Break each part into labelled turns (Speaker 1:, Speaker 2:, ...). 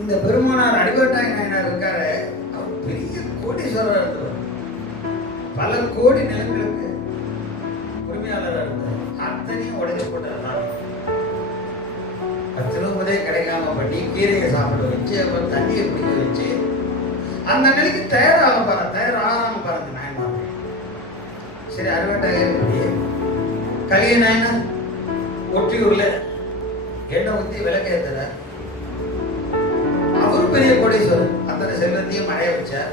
Speaker 1: இந்த பெருமானார் அடிவட்டாய் நாயனார் இருக்காரு. அவர் பெரிய கோடீஸ்வரர் இருக்கிறார் பல கோடி நிலங்களுக்கு உரிமையாளராக இருந்தார். அத்தனையும் உடைச்சு போட்டார் பத்து ரூபாய் கிடைக்காம பண்ணி கீரையை சாப்பிட வச்சு அப்புறம் தண்ணியை குடிக்க வச்சு அந்த நிலைக்கு தயாராக பாரு தயாராகாம பாருங்க நாயன்மார். சரி அறுபட்டாயிரம் கலிய நாயனா ஒற்றியூர்ல எண்ணெய் ஊற்றி விளக்கேத்துற பெரிய கோடீஸ்வரர் அத்தனை செல்வத்தையும் அடைய வச்சார்.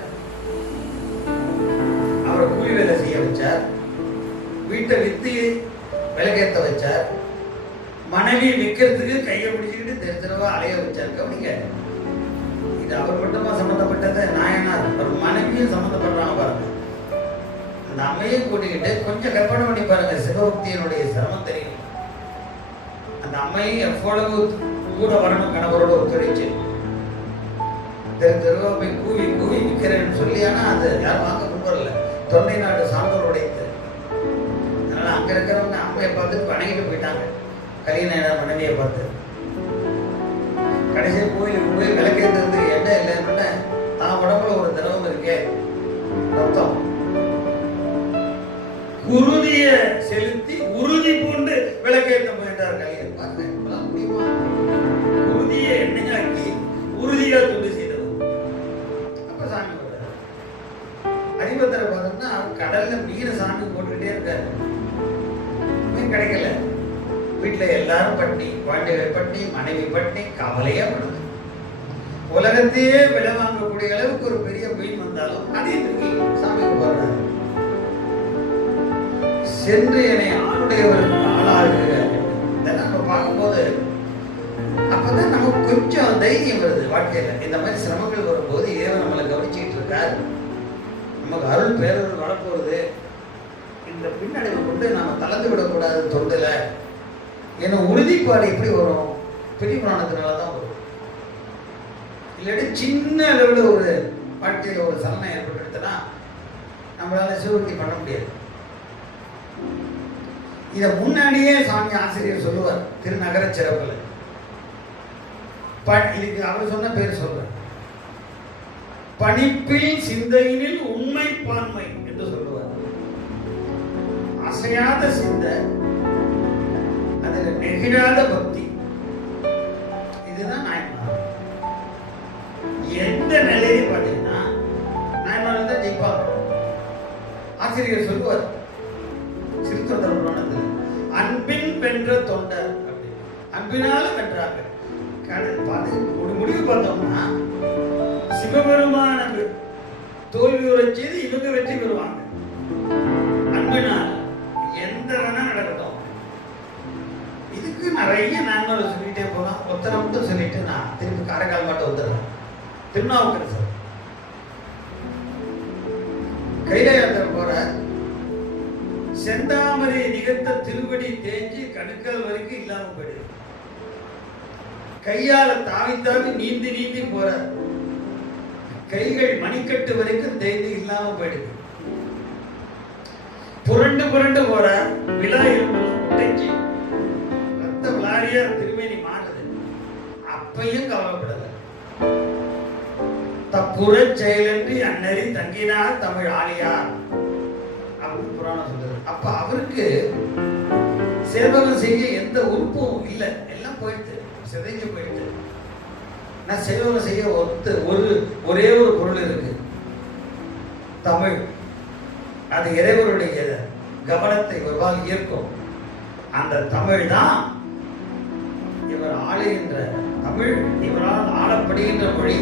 Speaker 1: அவரை கூலி வேலை செய்ய வச்சார். வீட்டை வித்து விளக்கேத்த வச்சார். மனைவி விற்கிறதுக்கு கையை பிடிச்சிக்கிட்டு தெரு தெருவா அலைய வச்சார். கவனிங்க. இது அவர் மட்டுமா சம்மந்தப்பட்டது? நாயனார் ஒரு மனைவியும் சம்மந்தப்படுறாங்க பாருங்க. அந்த அம்மையை கூட்டிக்கிட்டு கொஞ்சம் கற்பனை பண்ணி பாருங்க. சிவபக்தியினுடைய சிரமம் தெரியும். அந்த அம்மையும் எவ்வளவு கூட வரணும் கணவரோட ஒத்துழைச்சு. தெரு தெருவா போய் கூவி கூவி விற்கிறேன்னு சொல்லி ஆனால் அது யாரும் வாங்க முன்வரல தொண்டை நாடு சாம்பார் உடைத்து. அதனால அங்க இருக்கிறவங்க அம்மையை பார்த்து வணங்கிட்டு போயிட்டாங்க. கலியநாயனார் மனைவியை பார்த்து. கடைசி கோயிலுக்கு போய் விளக்கேற்றது என்ன இல்லைன்னு தான் உடம்புல ஒரு திரவம் இருக்கே. ரத்தம் குருதியை செலுத்தி சமீபத்தில் பார்த்தோம்னா கடல்ல மீனை சாமி போட்டுக்கிட்டே இருக்காரு. மீன் கிடைக்கல. வீட்டில் எல்லாரும் பட்டி குழந்தைகள் பட்டி மனைவி பட்டி கவலையே பண்ணுது. உலகத்தையே விலை வாங்கக்கூடிய அளவுக்கு ஒரு பெரிய மீன் வந்தாலும் அதே தூக்கி சாமி போடுறாரு. சென்று என்னை ஆணுடையவருக்கு ஆளாகிறார் இதெல்லாம் நம்ம பார்க்கும்போது அப்பதான் நமக்கு கொஞ்சம் தைரியம் வருது வாழ்க்கையில. இந்த மாதிரி சிரமங்கள் வரும்போது இறைவன் நம்மளை கவனிச்சுக்கிட்டு இருக்கார். நமக்கு அருள் பேரருள் வரப்போகுது. இந்த பின்னடைவை கொண்டு நாம் கலந்து விடக்கூடாது தொண்டில் ஏன்னா உறுதிப்பாடு எப்படி வரும்? பெரிய புராணத்தினால தான் வரும். இல்லாட்டி சின்ன அளவில் ஒரு வாழ்க்கையில் ஒரு சலனம் ஏற்பட்டுனா நம்மளால சிவபக்தி பண்ண முடியாது. இதை முன்னாடியே சாமி ஆசிரியர் சொல்லுவார் திருநகர சிறப்பில். இதுக்கு அவர் சொன்ன பேர் சொல்கிறேன் பணிப்பில் சிந்தையினில் உண்மை பான்மை என்று சொல்லுவார். அசையாத சிந்தை அதுல நெகிழாத பக்தி. இதுதான் நாயன்மார். எந்த நிலையிலும் பார்த்தீங்கன்னா நாயன்மார் தான் ஜெயிப்பார் ஆசிரியர் சொல்லுவார் சிறுத்தொண்டர் அன்பின் வென்ற தொண்டர் அப்படின்னு. அன்பினால வென்றார்கள். கடல் பார்த்து ஒரு முடிவு பார்த்தோம்னா சிவபெருமான தோல்வி உரை செய்து இவங்க வெற்றி பெறுவாங்க. அன்பினால் எந்த வேணா நடக்கட்டும். இதுக்கு நிறைய நாங்கள் சொல்லிட்டே போகலாம். ஒத்தனை மட்டும் சொல்லிட்டு நான் திருப்பி காரைக்கால் மட்டும் வந்துடுறேன். திருநாவுக்கரசர். கைலாயத்தில் போற செந்தாமரை நிகழ்த்த திருவடி தேஞ்சு கணுக்கால் வரைக்கும் இல்லாம போயிடுது. கையால தாவி தாவி நீந்தி நீந்தி போற கைகள் மணிக்கட்டு வரைக்கும் தேதி இல்லாம போயிடுது. புரண்டு புரண்டு போற விழா எலும்பெல்லாம் ரத்த விளாரியா திருமேனி மாறுது. அப்பையும் கவலைப்படல. தப்புற செயலன்றி அன்னறி தங்கினார் தமிழ் ஆளியார் அப்படின்னு புராணம் சொல்லுது. அப்ப அவருக்கு சேவகம் செய்ய எந்த உறுப்பும் இல்லை. எல்லாம் போயிட்டு சிதைஞ்சு போயிட்டு நான் சேவகம் செய்ய ஒத்து ஒரு ஒரே ஒரு இருக்கு. தமிழ் அது இறைவருடைய கவனத்தை ஒருவால் ஈர்க்கும். அந்த தமிழ் தான் இவர் ஆளுகின்ற தமிழ் இவரால் ஆளப்படுகின்ற மொழி.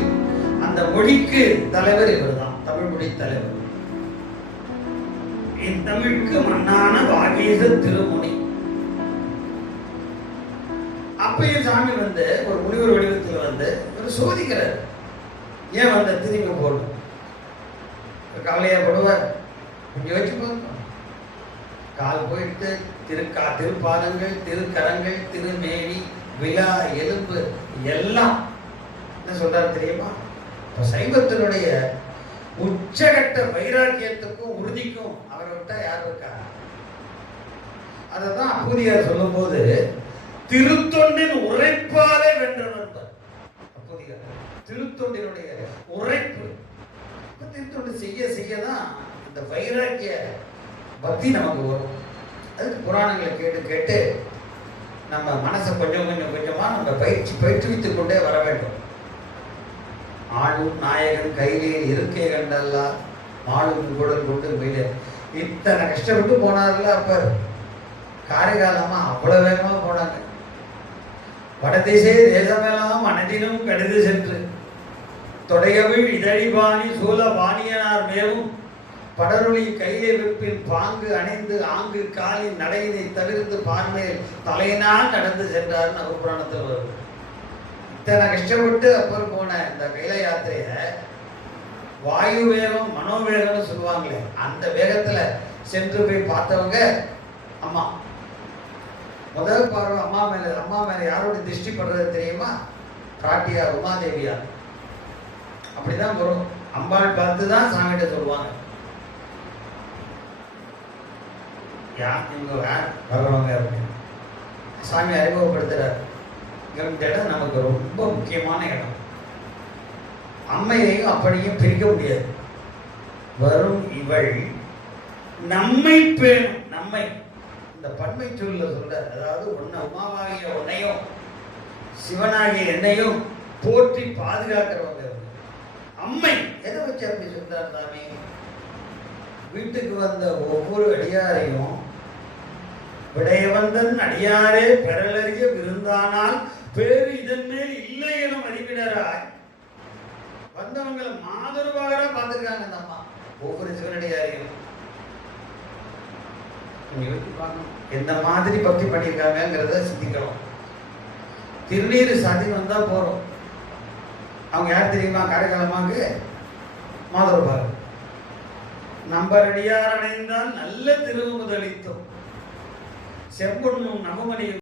Speaker 1: அந்த மொழிக்கு தலைவர் இவர் தான் தமிழ் மொழி தலைவர். இத்தமிழுக்கு மண்ணான வாகீச திருமுனி. அப்பயும் சாமி வந்து ஒரு முனிவர் வடிவத்தில் வந்து ஒரு சோதிக்கிறார். ஏன் வந்த? திரும்பி போடணும் கவலையா படுவார் கொஞ்சம் வச்சு பார்க்கணும் கால் போயிட்டு திருக்கா திருப்பாதங்கள் திருக்கரங்கள் திருமேனி விழா எலும்பு எல்லாம். என்ன சொல்றாரு தெரியுமா? இப்ப சைவத்தினுடைய உச்சகட்ட வைராக்கியத்துக்கும் உறுதிக்கும் அவரை விட்டா யார் இருக்கா? அதை தான் அப்பூதியார் சொல்லும்போது அந்த இந்த வைராக்கிய பக்தி நமக்கு வரும். அதுக்கு புராணங்களை கேட்டு கேட்டு நம்ம மனசை கொஞ்சம் கொஞ்சம் கொஞ்சமாக நம்ம பயிற்சி பயிற்றுவித்துக் கொண்டே வர வேண்டும். ஆளும் நாயகன் கையிலே இருக்கே கண்டல்லா ஆளும் குடல் கொண்டு போயிடு இத்தனை கஷ்டப்பட்டு போனார்ல அப்போ காரைக்காலமா அவ்வளோ வேகமாக போனாங்க. வடதிசை தேசமெல்லாம் அனைத்திலும் கடிது சென்று. தொடையவிழ் இதழிபாணி சூல பாணியனார் மேலும் படருளி கையை விற்பின் பாங்கு அணிந்து ஆங்கு காலின் நடையினை தவிர்த்து பார்மையில் தலையினால் நடந்து சென்றார்னு அவர் புராணத்தில் இத்தனை கஷ்டப்பட்டு அப்பர் போன இந்த கைல யாத்திரைய வாயு வேகம் மனோவேகம்னு சொல்லுவாங்களே அந்த வேகத்துல சென்று போய் பார்த்தவங்க அம்மா. முதல் பார்வை அம்மா மேல அம்மா மேல யாரோட திருஷ்டி படுறது தெரியுமா? பிராட்டியார் உமாதேவியார். அப்படிதான் வரும். அம்பாள் பார்த்து தான் சாமிகிட்ட சொல்லுவாங்க. யார் இவங்க யார் வர்றவங்க அப்படின்னு. சாமி அறிமுகப்படுத்துகிறார் இந்த இடம் நமக்கு ரொம்ப முக்கியமான இடம். அம்மையையும் அப்படியும் பிரிக்க முடியாது. வரும் இவள் நம்மை பேணும் நம்மை. இந்த பன்மை சொல்ல சொல்ற அதாவது உன்னை உமாவாகிய உன்னையும் சிவனாகிய என்னையும் போற்றி பாதுகாக்கிறவங்க அம்மை எதை வச்சு அப்படி சொல்றார் சாமி? வீட்டுக்கு வந்த ஒவ்வொரு அடியாரையும் விடையவந்தன் அடியாரே பெறலறிய விருந்தானால் பேரு இதன் மேல் இல்லை என மதிப்பிடராய் வந்தவங்களை மாதருவாக பார்த்துருக்காங்க அந்த அம்மா. ஒவ்வொரு சிவனடியாரையும். எந்த மாதிரி பக்தி பண்ணியிருக்காங்கிறத சிந்திக்கிறோம் திருநீர் சாதி வந்தா போறோம். அவங்க யார் தெரியுமா? காரைக்காலமாக்கு நம்பர் அடியார் அடைந்தால் நல்ல திருவுமுதளித்தோம் செம்பொன்னும் நவமணியும்